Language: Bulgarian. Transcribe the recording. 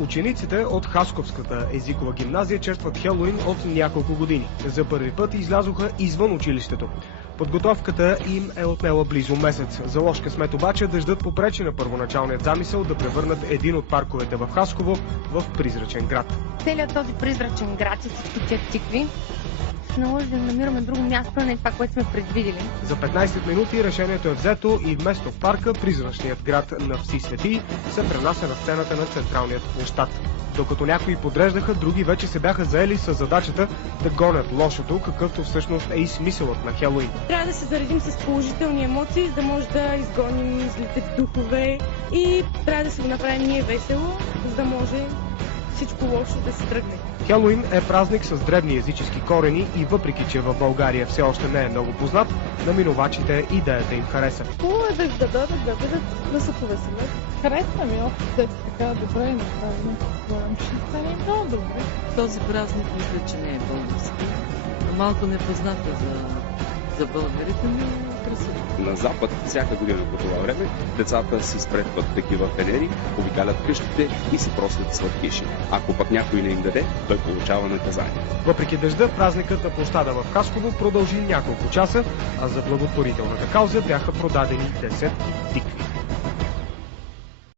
Учениците от Хасковската езикова гимназия честват Хелоуин от няколко години. За първи път излязоха извън училището. Подготовката им е отнела близо месец. За лош късмет обаче дъждът попречи на първоначалният замисъл да превърнат един от парковете в Хасково в призрачен град. Целият този призрачен град и всички тия цикви се наложи да намираме друго място, а не това, което сме предвидели. За 15 минути решението е взето и вместо в парка, призрачният град на Вси светии се пренася на сцената на централният площад. Докато някои подреждаха, други вече се бяха заели с задачата да гонят лошото, какъвто всъщност е и смисълът на Хелоуин. Трябва да се заредим с положителни емоции, за да може да изгоним злите духове и трябва да си го направим ние весело, за да може всичко лошо да се тръгне. Хелоуин е празник с древни езически корени и въпреки, че в България все още не е много познат, на минувачите идеята им хареса. Хубаво е да дойдат, да видят, да се повеселят. Харесва ми още така добре направено. Ще стане много добре. Този празник мисля, че не е български. Малко непозната за българите, но е красиво. На Запад всяка година по това време децата си спретват такива фенери, обикалят къщите и си просят сладкиши. Ако пък някой не им даде, той получава наказание. Въпреки дъжда, празникът на площада в Хасково продължи няколко часа, а за благотворителната кауза бяха продадени 10 тикви.